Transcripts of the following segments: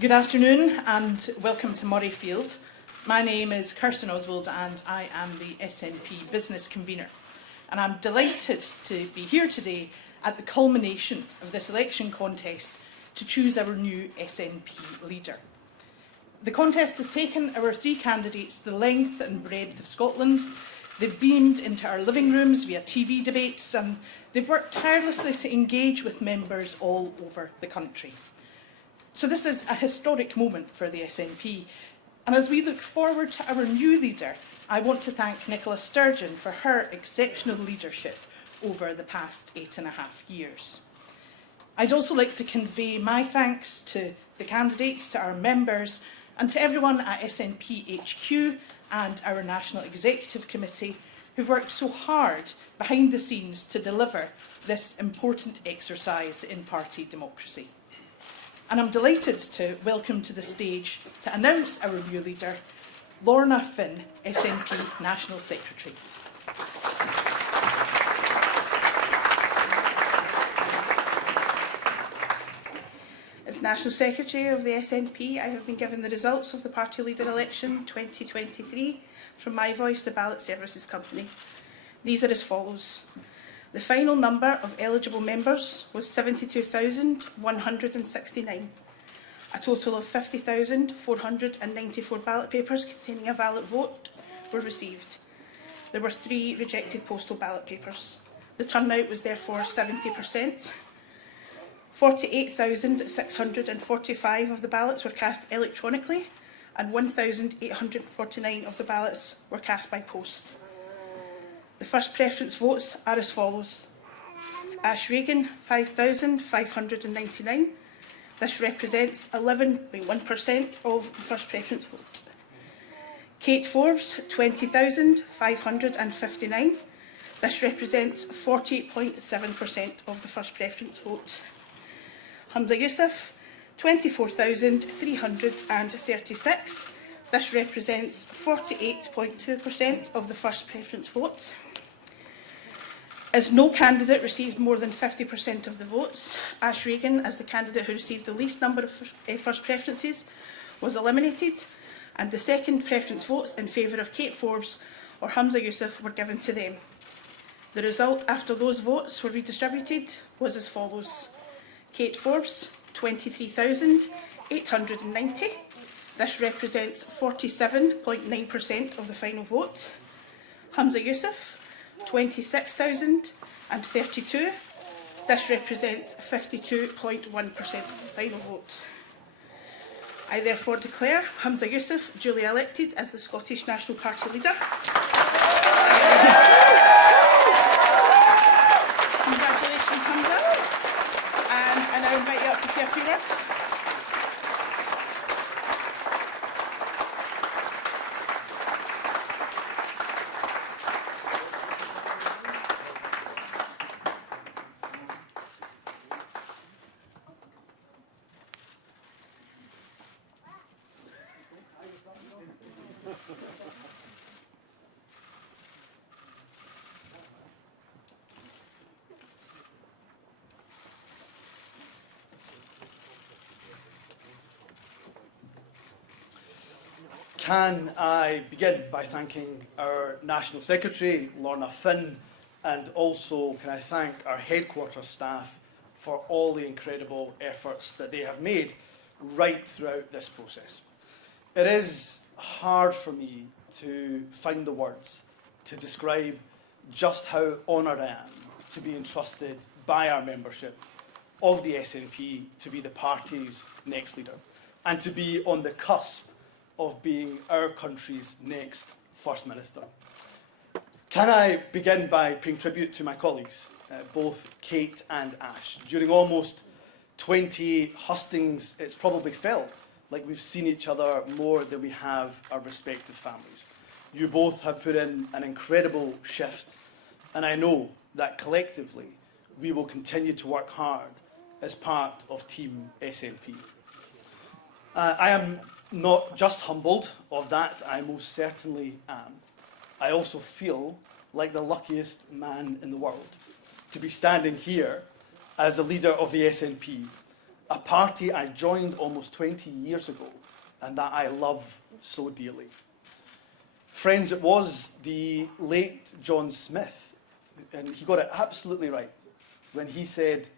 Good afternoon and welcome to Murrayfield. My name is Kirsten Oswald and I am the SNP Business Convener. And I'm delighted to be here today at the culmination of this election contest to choose our new SNP leader. The contest has taken our three candidates the length and breadth of Scotland. They've beamed into our living rooms via TV debates and they've worked tirelessly to engage with members all over the country. So this is a historic moment for the SNP. And as we look forward to our new leader, I want to thank Nicola Sturgeon for her exceptional leadership over the past 8.5 years. I'd also like to convey my thanks to the candidates, to our members, and to everyone at SNP HQ and our National Executive Committee who've worked so hard behind the scenes to deliver this important exercise in party democracy. And I'm delighted to welcome to the stage to announce our new leader, Lorna Finn, SNP National Secretary. As National Secretary of the SNP, I have been given the results of the party leader election 2023 from My Voice, the Ballot Services Company. These are as follows. The final number of eligible members was 72,169. A total of 50,494 ballot papers containing a valid vote were received. There were 3 rejected postal ballot papers. The turnout was therefore 70%. 48,645 of the ballots were cast electronically and 1,849 of the ballots were cast by post. The first preference votes are as follows. Ash Regan, 5,599. This represents 11.1% of the first preference vote. Kate Forbes, 20,559. This represents 40.7% of the first preference vote. Humza Yousaf, 24,336. This represents 48.2% of the first preference vote. As no candidate received more than 50% of the votes, Ash Regan, as the candidate who received the least number of first preferences, was eliminated, and the second preference votes in favour of Kate Forbes or Hamza Yusuf were given to them. The result after those votes were redistributed was as follows. Kate Forbes, 23,890. This represents 47.9% of the final vote. Hamza Yusuf, 26,032. This represents 52.1% of the final vote. I therefore declare Hamza Yusuf duly elected as the Scottish National Party leader. Congratulations, Hamza. And I now invite you up to say a few words. Can I begin by thanking our National Secretary, Lorna Finn, and also can I thank our headquarters staff for all the incredible efforts that they have made right throughout this process. It is hard for me to find the words to describe just how honoured I am to be entrusted by our membership of the SNP to be the party's next leader and to be on the cusp of being our country's next First Minister. Can I begin by paying tribute to my colleagues, both Kate and Ash. During almost 20 hustings, it's probably felt like we've seen each other more than we have our respective families. You both have put in an incredible shift, and I know that collectively we will continue to work hard as part of Team SNP. I am not just humbled of that, I most certainly am. I also feel like the luckiest man in the world to be standing here as the leader of the SNP a party I joined almost 20 years ago and that I love so dearly. Friends, it was the late John Smith, and he got it absolutely right when he said,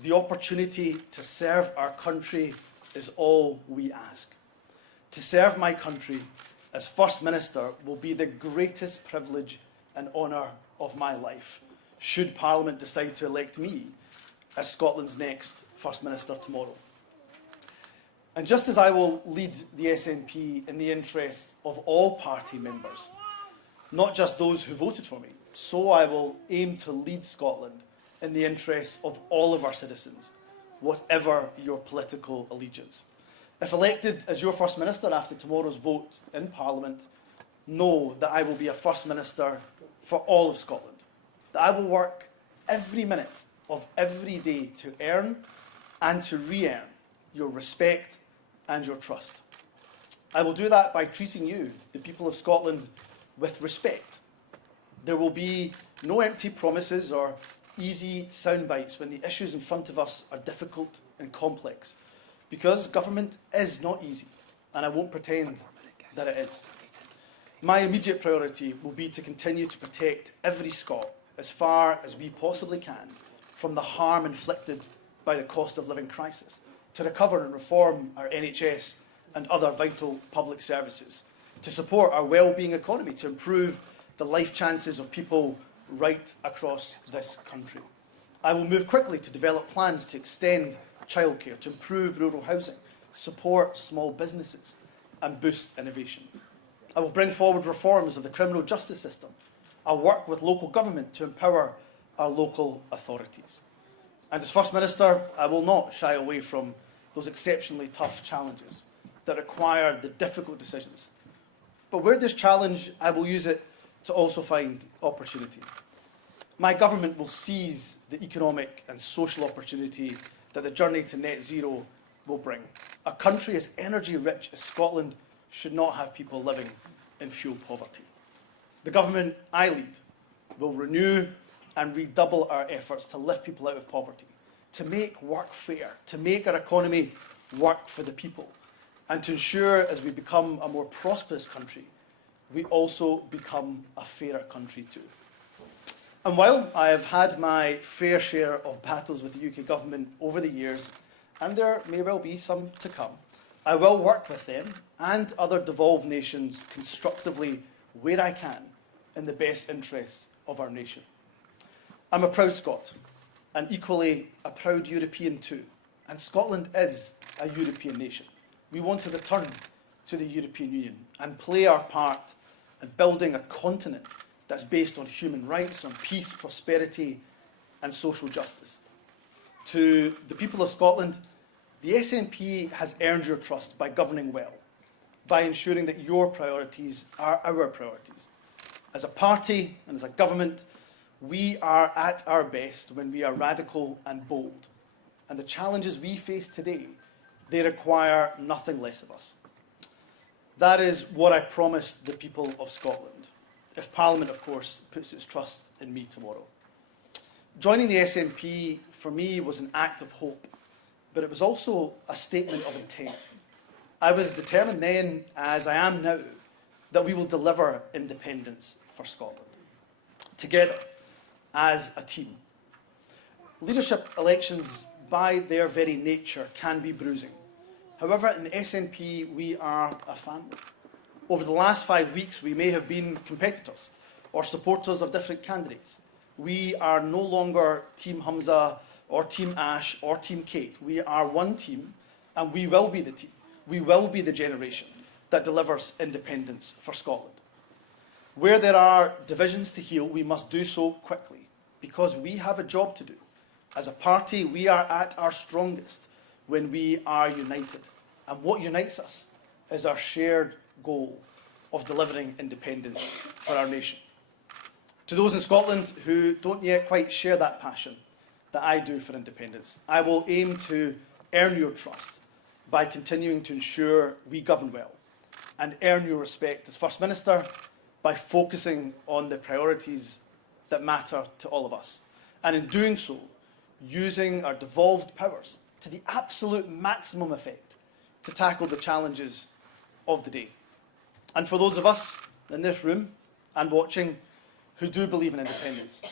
"The opportunity to serve our country is all we ask. To serve my country as First Minister will be the greatest privilege and honour of my life, should Parliament decide to elect me as Scotland's next First Minister tomorrow." And just as I will lead the SNP in the interests of all party members, not just those who voted for me, so I will aim to lead Scotland in the interests of all of our citizens, whatever your political allegiance. If elected as your First Minister after tomorrow's vote in Parliament, know that I will be a First Minister for all of Scotland, that I will work every minute of every day to earn and to re-earn your respect and your trust. I will do that by treating you, the people of Scotland, with respect. There will be no empty promises or easy sound bites when the issues in front of us are difficult and complex, because government is not easy, and I won't pretend that it is. My immediate priority will be to continue to protect every Scot as far as we possibly can from the harm inflicted by the cost of living crisis, to recover and reform our NHS and other vital public services, to support our well-being economy, to improve the life chances of people right across this country. I will move quickly to develop plans to extend childcare, to improve rural housing, support small businesses and boost innovation. I will bring forward reforms of the criminal justice system. I'll work with local government to empower our local authorities. And as First Minister, I will not shy away from those exceptionally tough challenges that require the difficult decisions. But where there's challenge, I will use it to also find opportunity. My government will seize the economic and social opportunity that the journey to net zero will bring. A country as energy rich as Scotland should not have people living in fuel poverty. The government I lead will renew and redouble our efforts to lift people out of poverty, to make work fair, to make our economy work for the people, and to ensure as we become a more prosperous country, we also become a fairer country too. And while I have had my fair share of battles with the UK government over the years, and there may well be some to come, I will work with them and other devolved nations constructively where I can in the best interests of our nation. I'm a proud Scot, and equally a proud European too, and Scotland is a European nation. We want to return to the European Union and play our part in building a continent that's based on human rights, on peace, prosperity and social justice. To the people of Scotland, the SNP has earned your trust by governing well, by ensuring that your priorities are our priorities. As a party and as a government, we are at our best when we are radical and bold. And the challenges we face today, they require nothing less of us. That is what I promised the people of Scotland, if Parliament, of course, puts its trust in me tomorrow. Joining the SNP, for me, was an act of hope, but it was also a statement of intent. I was determined then, as I am now, that we will deliver independence for Scotland, together, as a team. Leadership elections, by their very nature, can be bruising. However, in the SNP, we are a family. Over the last 5 weeks, we may have been competitors or supporters of different candidates. We are no longer Team Humza or Team Ash or Team Kate. We are one team, and we will be the team. We will be the generation that delivers independence for Scotland. Where there are divisions to heal, we must do so quickly, because we have a job to do. As a party, we are at our strongest when we are united. And what unites us is our shared goal of delivering independence for our nation. To those in Scotland who don't yet quite share that passion that I do for independence, I will aim to earn your trust by continuing to ensure we govern well, and earn your respect as First Minister by focusing on the priorities that matter to all of us. And in doing so, using our devolved powers to the absolute maximum effect to tackle the challenges of the day. And for those of us in this room and watching who do believe in independence,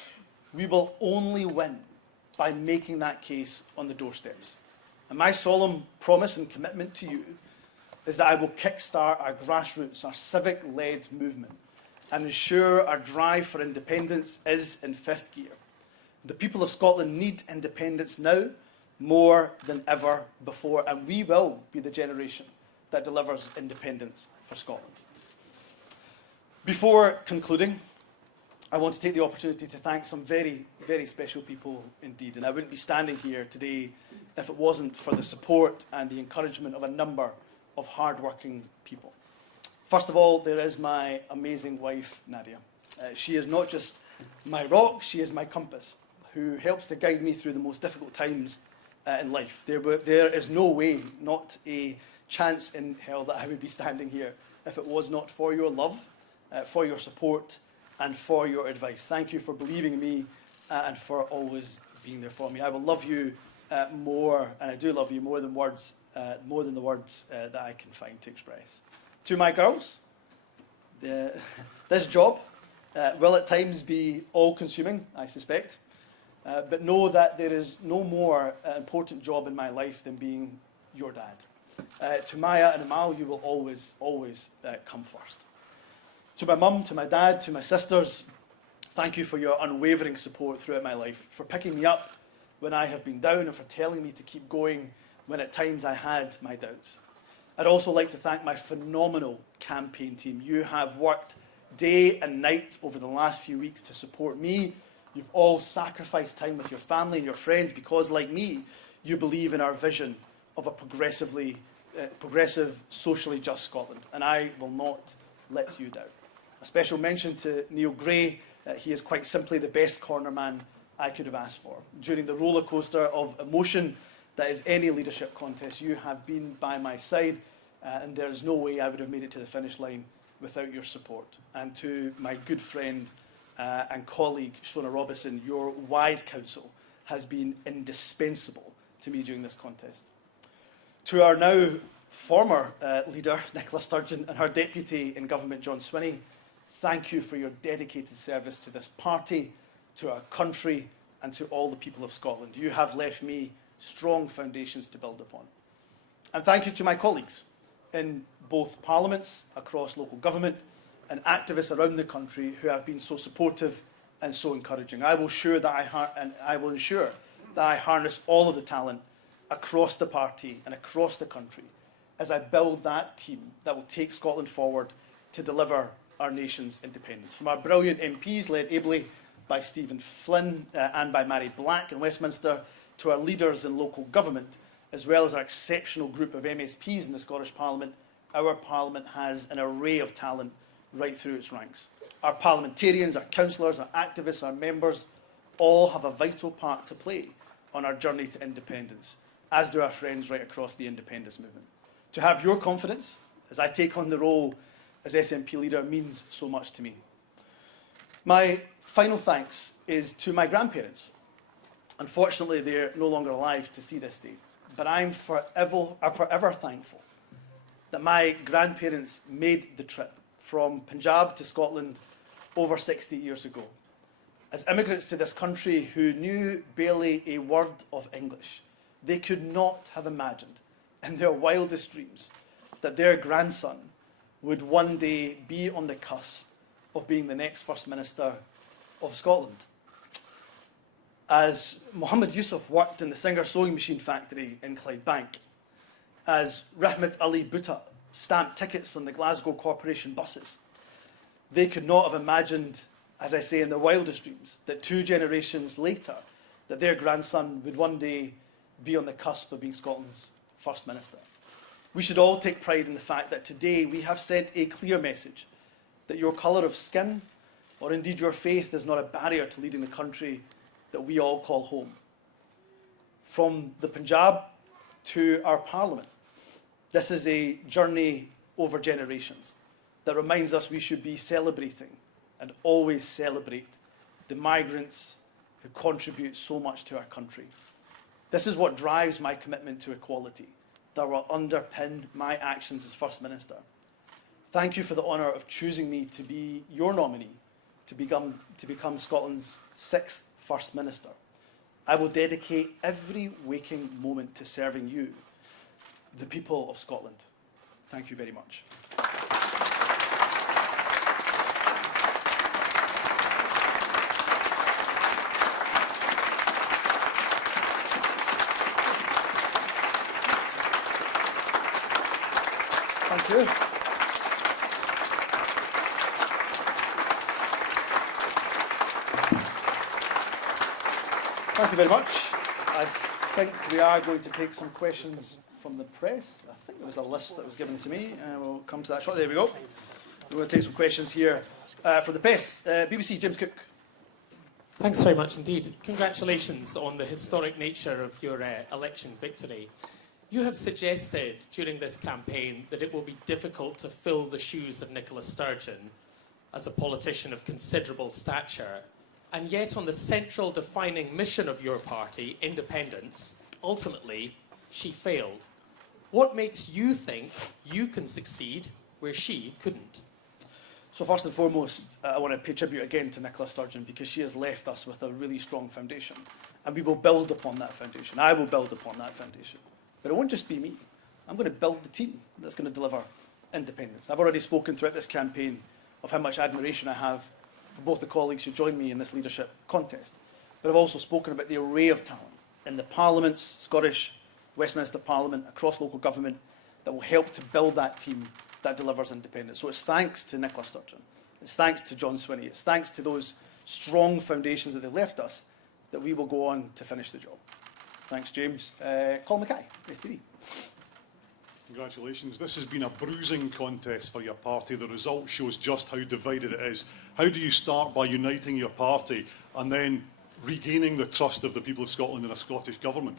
we will only win by making that case on the doorsteps. And my solemn promise and commitment to you is that I will kickstart our grassroots, our civic-led movement, and ensure our drive for independence is in fifth gear. The people of Scotland need independence now more than ever before, and we will be the generation that delivers independence for Scotland. Before concluding, I want to take the opportunity to thank some very, very special people indeed, and I wouldn't be standing here today if it wasn't for the support and the encouragement of a number of hard-working people. First of all, there is my amazing wife, Nadia. She is not just my rock, she is my compass, who helps to guide me through the most difficult times in life. There is no way, not a chance in hell, that I would be standing here if it was not for your love, for your support, and for your advice. Thank you for believing in me and for always being there for me. I will love you more, and I do love you more than words, more than the words that I can find to express. To my girls, this job will at times be all-consuming, I suspect, but know that there is no more important job in my life than being your dad. To Maya and Amal, you will always, always come first. To my mum, to my dad, to my sisters, thank you for your unwavering support throughout my life, for picking me up when I have been down and for telling me to keep going when at times I had my doubts. I'd also like to thank my phenomenal campaign team. You have worked day and night over the last few weeks to support me. You've all sacrificed time with your family and your friends because, like me, you believe in our vision of a progressive, socially just Scotland, and I will not let you down. A special mention to Neil Gray. He is quite simply the best corner man I could have asked for. During the roller coaster of emotion that is any leadership contest, you have been by my side, and there is no way I would have made it to the finish line without your support. And to my good friend and colleague, Shona Robison, your wise counsel has been indispensable to me during this contest. To our now former leader, Nicola Sturgeon, and her deputy in government, John Swinney, thank you for your dedicated service to this party, to our country, and to all the people of Scotland. You have left me strong foundations to build upon. And thank you to my colleagues in both parliaments, across local government, and activists around the country who have been so supportive and so encouraging. I will ensure that I harness all of the talent across the party and across the country as I build that team that will take Scotland forward to deliver our nation's independence. From our brilliant MPs, led ably by Stephen Flynn and by Mary Black in Westminster, to our leaders in local government, as well as our exceptional group of MSPs in the Scottish Parliament, our Parliament has an array of talent right through its ranks. Our parliamentarians, our councillors, our activists, our members, all have a vital part to play on our journey to independence, as do our friends right across the independence movement. To have your confidence as I take on the role as SNP leader means so much to me. My final thanks is to my grandparents. Unfortunately, they're no longer alive to see this day, but I'm forever thankful that my grandparents made the trip from Punjab to Scotland over 60 years ago. As immigrants to this country who knew barely a word of English, they could not have imagined in their wildest dreams that their grandson would one day be on the cusp of being the next First Minister of Scotland. As Hamza Yusuf worked in the Singer sewing machine factory in Clydebank, as Rahmat Ali Bhutta stamped tickets on the Glasgow Corporation buses, they could not have imagined, as I say, in their wildest dreams, that 2 generations later, that their grandson would one day be on the cusp of being Scotland's First Minister. We should all take pride in the fact that today we have sent a clear message that your colour of skin, or indeed your faith, is not a barrier to leading the country that we all call home. From the Punjab to our Parliament, this is a journey over generations that reminds us we should be celebrating and always celebrate the migrants who contribute so much to our country. This is what drives my commitment to equality, that will underpin my actions as First Minister. Thank you for the honour of choosing me to be your nominee to become Scotland's 6th First Minister. I will dedicate every waking moment to serving you, the people of Scotland. Thank you very much. Thank you. Thank you very much. I think we are going to take some questions from the press. I think there was a list that was given to me, and we'll come to that shortly. There we go. We're going to take some questions here from the press. BBC, James Cook. Thanks very much indeed. Congratulations on the historic nature of your election victory. You have suggested during this campaign that it will be difficult to fill the shoes of Nicola Sturgeon as a politician of considerable stature. And yet on the central defining mission of your party, independence, ultimately, she failed. What makes you think you can succeed where she couldn't? So first and foremost, I want to pay tribute again to Nicola Sturgeon because she has left us with a really strong foundation. And we will build upon that foundation. I will build upon that foundation. But it won't just be me. I'm going to build the team that's going to deliver independence. I've already spoken throughout this campaign of how much admiration I have for both the colleagues who joined me in this leadership contest. But I've also spoken about the array of talent in the parliaments, Scottish, Westminster Parliament, across local government, that will help to build that team that delivers independence. So it's thanks to Nicola Sturgeon, it's thanks to John Swinney, it's thanks to those strong foundations that they've left us that we will go on to finish the job. Thanks, James. Colin Mackay, STV. Congratulations. This has been a bruising contest for your party. The result shows just how divided it is. How do you start by uniting your party and then regaining the trust of the people of Scotland in a Scottish government?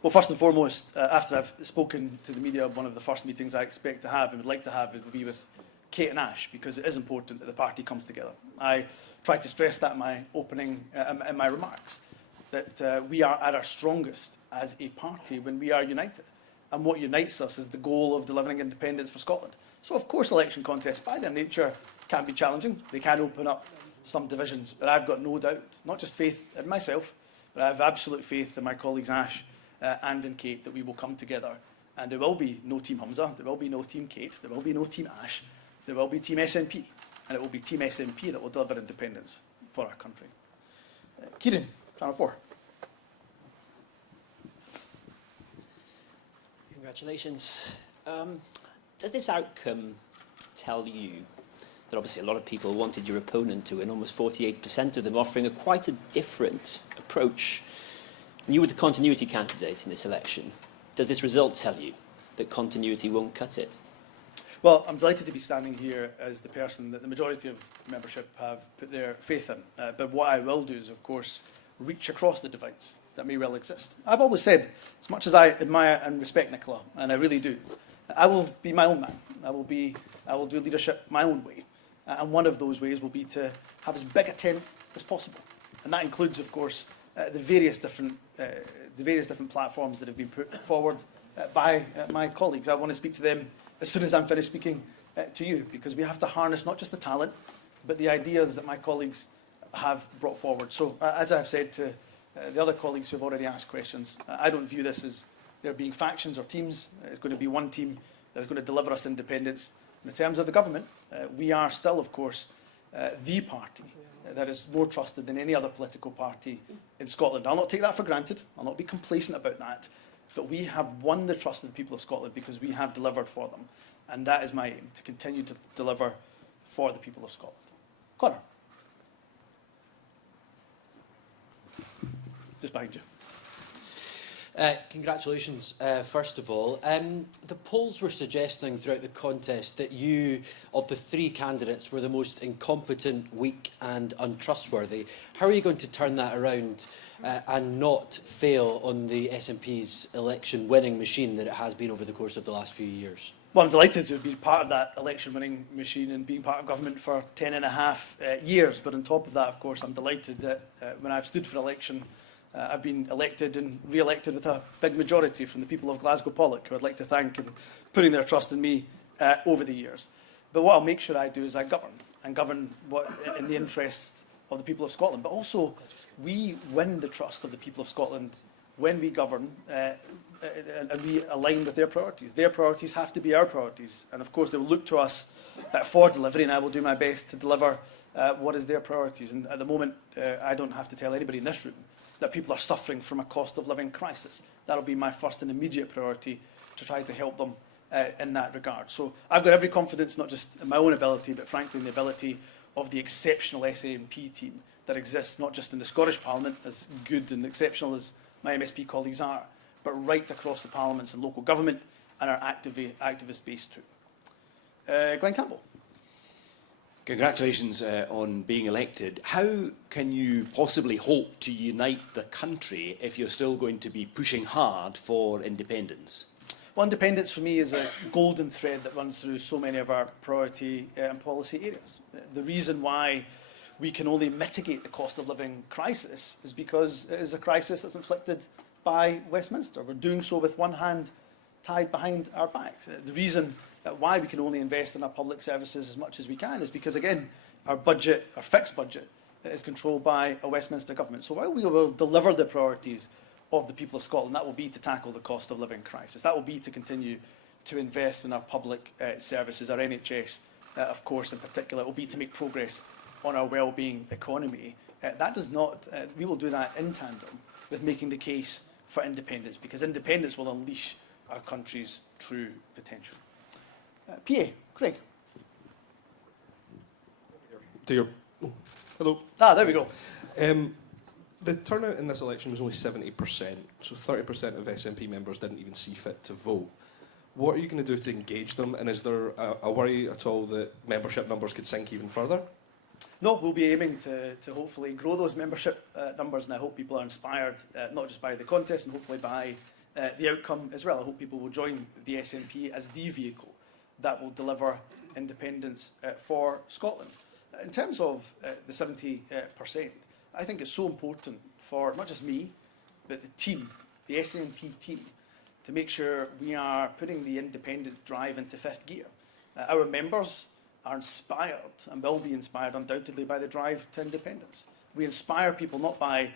Well, first and foremost, after I've spoken to the media, one of the first meetings I expect to have and would like to have, it would be with Kate and Ash, because it is important that the party comes together. I tried to stress that in my opening, in my remarks, that we are at our strongest as a party when we are united. And what unites us is the goal of delivering independence for Scotland. So, of course, election contests, by their nature, can be challenging. They can open up some divisions. But I've got no doubt, not just faith in myself, but I have absolute faith in my colleagues Ash and in Kate, that we will come together. And there will be no Team Humza, there will be no Team Kate, there will be no Team Ash, there will be Team SNP. And it will be Team SNP that will deliver independence for our country. Kieran, Channel 4. Congratulations. Does this outcome tell you that obviously a lot of people wanted your opponent to win, almost 48% of them offering quite a different approach? You were the continuity candidate in this election. Does this result tell you that continuity won't cut it? Well, I'm delighted to be standing here as the person that the majority of membership have put their faith in. But what I will do is, of course, reach across the divides that may well exist. I've always said, as much as I admire and respect Nicola, and I really do, I will be my own man. I will do leadership my own way. And one of those ways will be to have as big a tent as possible. And that includes, of course, the various different platforms that have been put forward by my colleagues. I want to speak to them as soon as I'm finished speaking to you, because we have to harness not just the talent, but the ideas that my colleagues have brought forward. So, as I've said to the other colleagues who have already asked questions, I don't view this as there being factions or teams. It's going to be one team that is going to deliver us independence. In terms of the government, we are still, of course, the party that is more trusted than any other political party in Scotland. I'll not take that for granted. I'll not be complacent about that. But we have won the trust of the people of Scotland because we have delivered for them. And that is my aim, to continue to deliver for the people of Scotland. Conor. Just behind you. Congratulations, first of all. The polls were suggesting throughout the contest that you, of the three candidates, were the most incompetent, weak and untrustworthy. How are you going to turn that around and not fail on the SNP's election winning machine that it has been over the course of the last few years? Well, I'm delighted to have been part of that election-winning machine and being part of government for 10 and a half years. But on top of that, of course, I'm delighted that when I've stood for election I've been elected and re-elected with a big majority from the people of Glasgow Pollock, who I'd like to thank in putting their trust in me over the years. But what I'll make sure I do is I govern, and govern in the interest of the people of Scotland. But also, we win the trust of the people of Scotland when we govern and we align with their priorities. Their priorities have to be our priorities. And of course, they will look to us for delivery, and I will do my best to deliver what is their priorities. And at the moment, I don't have to tell anybody in this room that people are suffering from a cost of living crisis. That'll be my first and immediate priority, to try to help them in that regard. So I've got every confidence, not just in my own ability, but frankly in the ability of the exceptional SNP team that exists not just in the Scottish Parliament, as good and exceptional as my MSP colleagues are, but right across the parliaments and local government, and our activist base too. Glenn Campbell. Congratulations on being elected. How can you possibly hope to unite the country if you're still going to be pushing hard for independence? Well, independence for me is a golden thread that runs through so many of our priority and policy areas. The reason why we can only mitigate the cost of living crisis is because it is a crisis that's inflicted by Westminster. We're doing so with one hand tied behind our backs. The reason why we can only invest in our public services as much as we can is because, again, our budget, our fixed budget, is controlled by a Westminster government. So while we will deliver the priorities of the people of Scotland, that will be to tackle the cost of living crisis. That will be to continue to invest in our public services, our NHS, of course, in particular. It will be to make progress on our well-being economy. That does not, we will do that in tandem with making the case for independence, because independence will unleash our country's true potential. PA, Craig. Hello. Ah, there we go. The turnout in this election was only 70%, so 30% of SNP members didn't even see fit to vote. What are you going to do to engage them, and is there a worry at all that membership numbers could sink even further? No, we'll be aiming to hopefully grow those membership numbers, and I hope people are inspired not just by the contest and hopefully by the outcome as well. I hope people will join the SNP as the vehicle that will deliver independence for Scotland. In terms of the 70%, I think it's so important for not just me, but the team, the SNP team, to make sure we are putting the independent drive into fifth gear. Our members are inspired and will be inspired undoubtedly by the drive to independence. We inspire people not by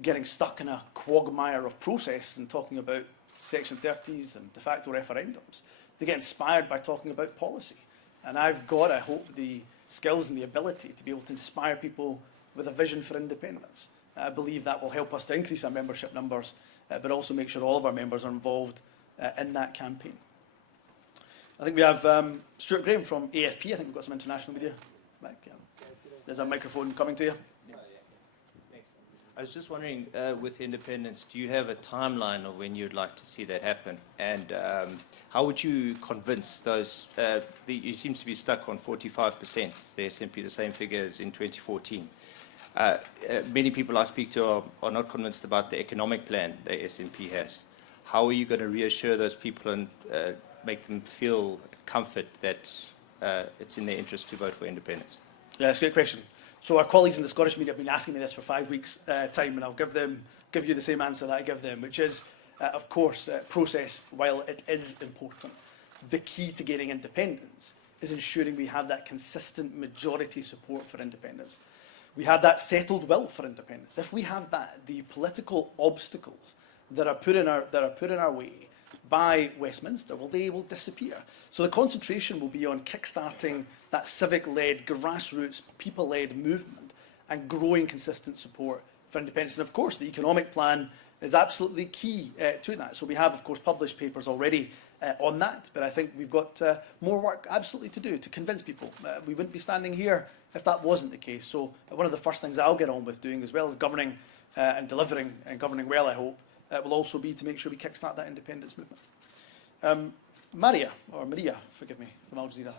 getting stuck in a quagmire of process and talking about Section 30s and de facto referendums. They get inspired by talking about policy. And I've got, I hope, the skills and the ability to be able to inspire people with a vision for independence. I believe that will help us to increase our membership numbers, but also make sure all of our members are involved in that campaign. I think we have Stuart Graham from AFP. I think we've got some international media back. There's a microphone coming to you. I was just wondering, with independence, do you have a timeline of when you'd like to see that happen? And how would you convince those, you seem to be stuck on 45%, the SNP, the same figure as in 2014. Many people I speak to are not convinced about the economic plan the SNP has. How are you going to reassure those people and make them feel comfort that it's in their interest to vote for independence? Yeah, it's a great question. So our colleagues in the Scottish media have been asking me this for 5 weeks' time, and I'll give you the same answer that I give them, which is, of course, process, while it is important. The key to gaining independence is ensuring we have that consistent majority support for independence. We have that settled will for independence. If we have that, the political obstacles that are put in our way by Westminster, well, they will disappear. So the concentration will be on kickstarting that civic-led, grassroots, people-led movement and growing consistent support for independence. And of course, the economic plan is absolutely key to that. So we have, of course, published papers already on that, but I think we've got more work absolutely to do to convince people. We wouldn't be standing here if that wasn't the case. So one of the first things I'll get on with doing, as well as governing and delivering and governing well, I hope, will also be to make sure we kickstart that independence movement. Maria, forgive me, from Al Jazeera.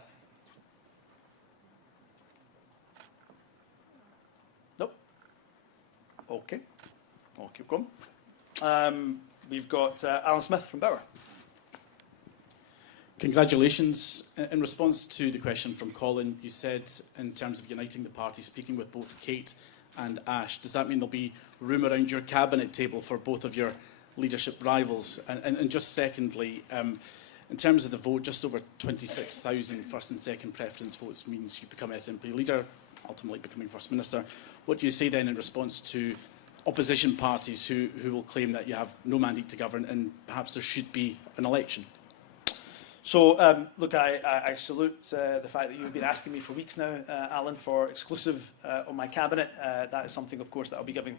Nope. Okay, I'll keep going. We've got Alan Smith from Bauer. Congratulations. In response to the question from Colin, you said, in terms of uniting the party, speaking with both Kate and Ash, does that mean there'll be room around your cabinet table for both of your leadership rivals? And just secondly, in terms of the vote, just over 26,000 first and second preference votes means you become SNP leader, ultimately becoming First Minister. What do you say then in response to opposition parties who will claim that you have no mandate to govern and perhaps there should be an election? So, look, I salute the fact that you've been asking me for weeks now, Alan, for exclusive on my cabinet. That is something, of course, that I'll be giving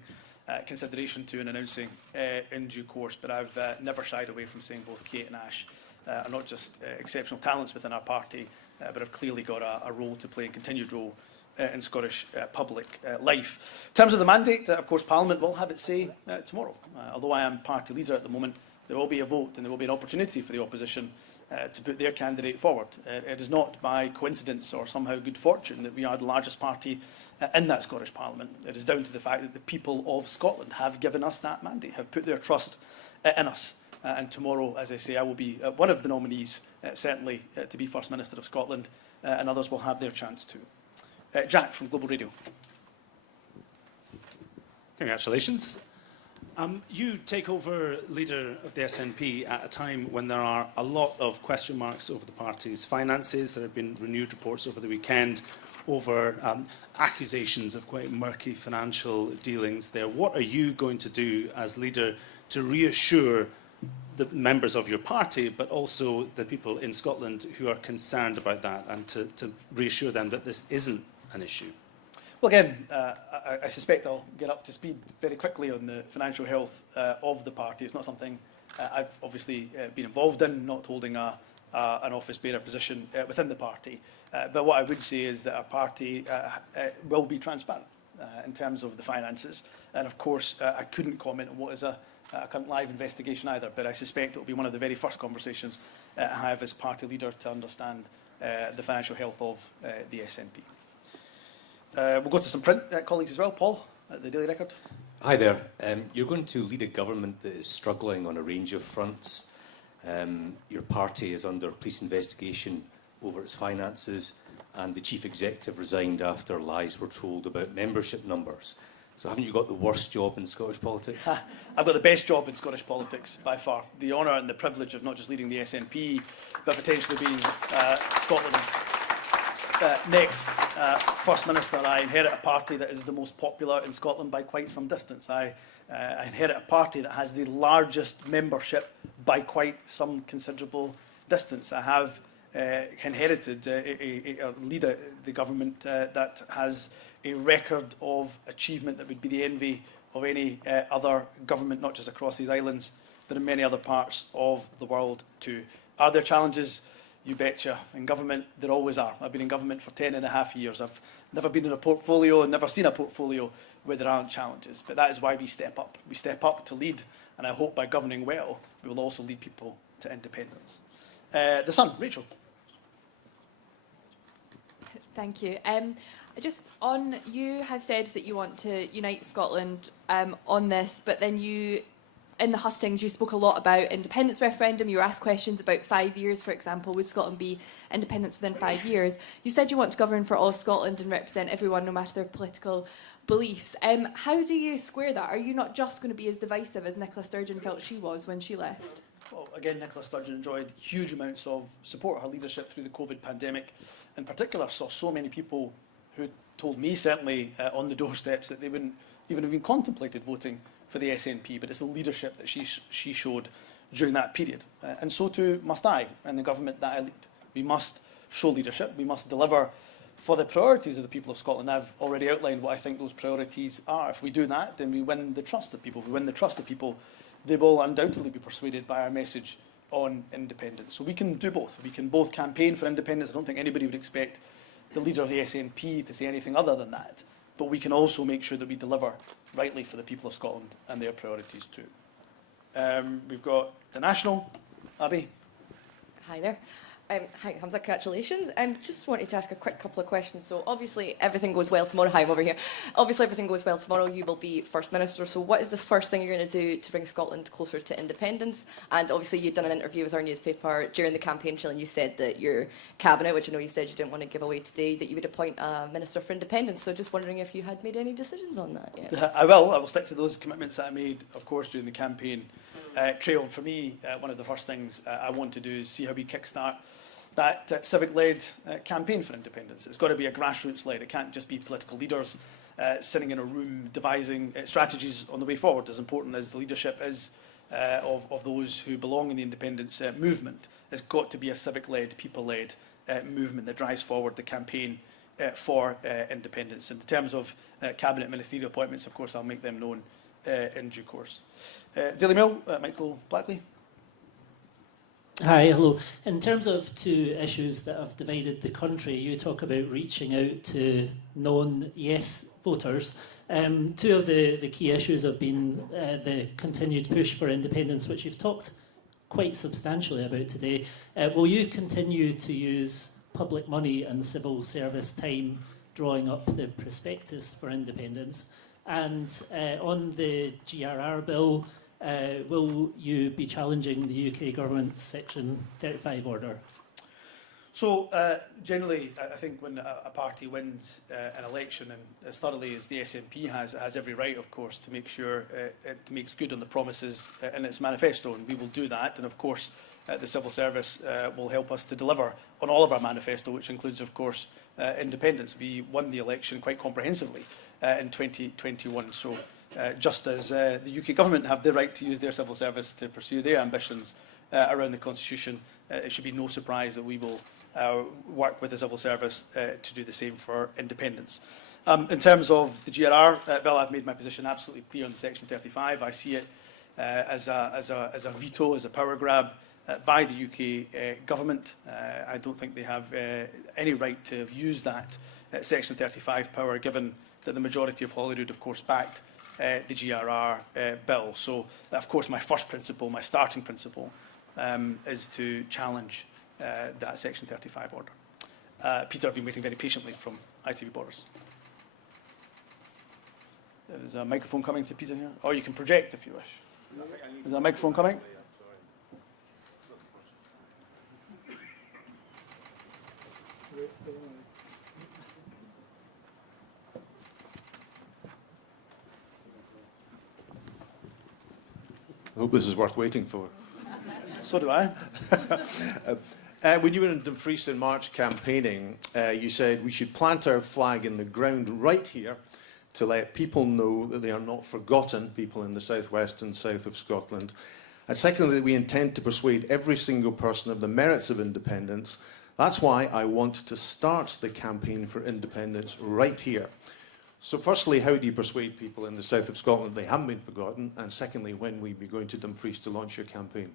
consideration to and announcing in due course. But I've never shied away from saying both Kate and Ash are not just exceptional talents within our party, but have clearly got a role to play, and continued role in Scottish public life. In terms of the mandate, of course, Parliament will have its say tomorrow. Although I am party leader at the moment, there will be a vote and there will be an opportunity for the opposition to put their candidate forward. It is not by coincidence or somehow good fortune that we are the largest party in that Scottish Parliament. It is down to the fact that the people of Scotland have given us that mandate, have put their trust in us. And tomorrow, as I say, I will be one of the nominees, certainly, to be First Minister of Scotland, and others will have their chance too. Jack from Global Radio. Congratulations. You take over leader of the SNP at a time when there are a lot of question marks over the party's finances. There have been renewed reports over the weekend over accusations of quite murky financial dealings there. What are you going to do as leader to reassure the members of your party, but also the people in Scotland who are concerned about that, and to reassure them that this isn't an issue? Well, again, I suspect I'll get up to speed very quickly on the financial health of the party. It's not something I've obviously been involved in, not holding an office bearer position within the party. But what I would say is that our party will be transparent in terms of the finances. And of course, I couldn't comment on what is a current live investigation either, but I suspect it will be one of the very first conversations I have as party leader to understand the financial health of the SNP. We'll go to some print colleagues as well. Paul, at the Daily Record. Hi there. You're going to lead a government that is struggling on a range of fronts. Your party is under police investigation over its finances, and the chief executive resigned after lies were told about membership numbers. So haven't you got the worst job in Scottish politics? I've got the best job in Scottish politics, by far. The honour and the privilege of not just leading the SNP, but potentially being Scotland's next First Minister. I inherit a party that is the most popular in Scotland by quite some distance. I inherit a party that has the largest membership by quite some considerable distance. I have inherited a leader, the government, that has a record of achievement that would be the envy of any other government, not just across these islands, but in many other parts of the world too. Are there challenges? You betcha. In government, there always are. I've been in government for 10.5 years. I've never been in a portfolio and never seen a portfolio where there aren't challenges. But that is why we step up. We step up to lead, and I hope by governing well, we will also lead people to independence. The Sun, Rachel. Thank you. Just on, you have said that you want to unite Scotland on this, but then you, in the hustings, you spoke a lot about independence referendum. You were asked questions about 5 years, for example. Would Scotland be independence within 5 years? You said you want to govern for all Scotland and represent everyone, no matter their political beliefs. How do you square that? Are you not just going to be as divisive as Nicola Sturgeon felt she was when she left? Well, again, Nicola Sturgeon enjoyed huge amounts of support. Her leadership through the COVID pandemic, in particular, saw so many people who told me, certainly on the doorsteps, that they wouldn't even have been contemplated voting for the SNP, but it's the leadership that she showed during that period. And so too must I and the government that I lead. We must show leadership. We must deliver for the priorities of the people of Scotland. I've already outlined what I think those priorities are. If we do that, then we win the trust of people. If we win the trust of people, they will undoubtedly be persuaded by our message on independence. So we can do both. We can both campaign for independence. I don't think anybody would expect the leader of the SNP to say anything other than that. But we can also make sure that we deliver rightly for the people of Scotland and their priorities too. We've got the National, Abby. Hi there. Hi, Hamza, congratulations. Just wanted to ask a quick couple of questions. So obviously everything goes well tomorrow. Hi, I'm over here. Obviously everything goes well tomorrow. You will be First Minister. So what is the first thing you're going to do to bring Scotland closer to independence? And obviously you'd done an interview with our newspaper during the campaign trail and you said that your cabinet, which I know you said you didn't want to give away today, that you would appoint a Minister for Independence. So just wondering if you had made any decisions on that yet. I will stick to those commitments that I made, of course, during the campaign trail. For me, one of the first things I want to do is see how we kickstart that civic-led campaign for independence. It's got to be a grassroots-led. It can't just be political leaders sitting in a room devising strategies on the way forward, as important as the leadership is of those who belong in the independence movement. It's got to be a civic-led, people-led movement that drives forward the campaign for independence. In terms of cabinet ministerial appointments, of course, I'll make them known in due course. Daily Mail, Michael Blackley. Hi, hello. In terms of two issues that have divided the country, you talk about reaching out to non-yes voters. Two of the key issues have been the continued push for independence, which you've talked quite substantially about today. Will you continue to use public money and civil service time drawing up the prospectus for independence? And on the GRR bill, will you be challenging the UK government's Section 35 order? So generally, I think when a party wins an election, and as thoroughly as the SNP has every right, of course, to make sure it makes good on the promises in its manifesto, and we will do that. And of course, the civil service will help us to deliver on all of our manifesto, which includes, of course, independence. We won the election quite comprehensively in 2021. So just as the UK government have the right to use their civil service to pursue their ambitions around the Constitution, it should be no surprise that we will work with the civil service to do the same for independence. In terms of the GRR bill, I've made my position absolutely clear on the Section 35. I see it as a veto, as a power grab by the UK government. I don't think they have any right to have used that Section 35 power, given that the majority of Holyrood, of course, backed the GRR bill. So, of course, my first principle, my starting principle, is to challenge that Section 35 order. Peter, I've been waiting very patiently from ITV Borders. There's a microphone coming to Peter here. Or you can project if you wish. Is there a microphone coming? I hope this is worth waiting for. So do I. When you were in Dumfries in March campaigning, you said we should plant our flag in the ground right here to let people know that they are not forgotten, people in the southwest and south of Scotland. And secondly, that we intend to persuade every single person of the merits of independence. That's why I want to start the campaign for independence right here. So firstly, how do you persuade people in the south of Scotland they haven't been forgotten? And secondly, when will you be going to Dumfries to launch your campaign?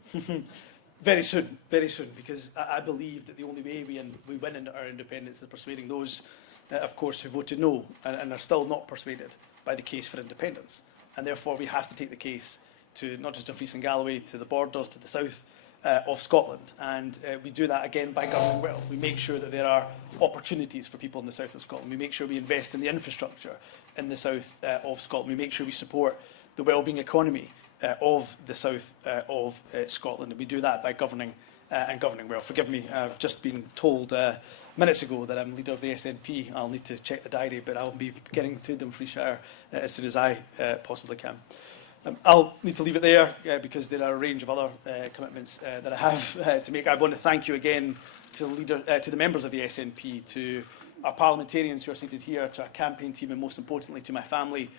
Very soon, because I believe that the only way we win our independence is persuading those, of course, who voted no and are still not persuaded by the case for independence. And therefore, we have to take the case to not just Dumfries and Galloway, to the borders, to the south of Scotland. And we do that, again, by governing well. We make sure that there are opportunities for people in the south of Scotland. We make sure we invest in the infrastructure in the south of Scotland. We make sure we support the wellbeing economy of the south of Scotland. And we do that by governing and governing well. Forgive me, I've just been told minutes ago that I'm leader of the SNP. I'll need to check the diary, but I'll be getting to Dumfriesshire as soon as I possibly can. I'll need to leave it there because there are a range of other commitments that I have to make. I want to thank you again to the members of the SNP, to our parliamentarians who are seated here, to our campaign team, and most importantly to my family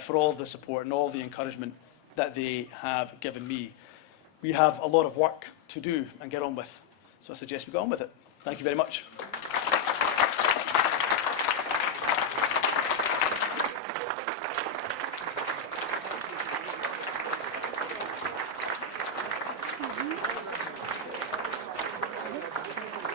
for all the support and all the encouragement that they have given me. We have a lot of work to do and get on with, so I suggest we get on with it. Thank you very much.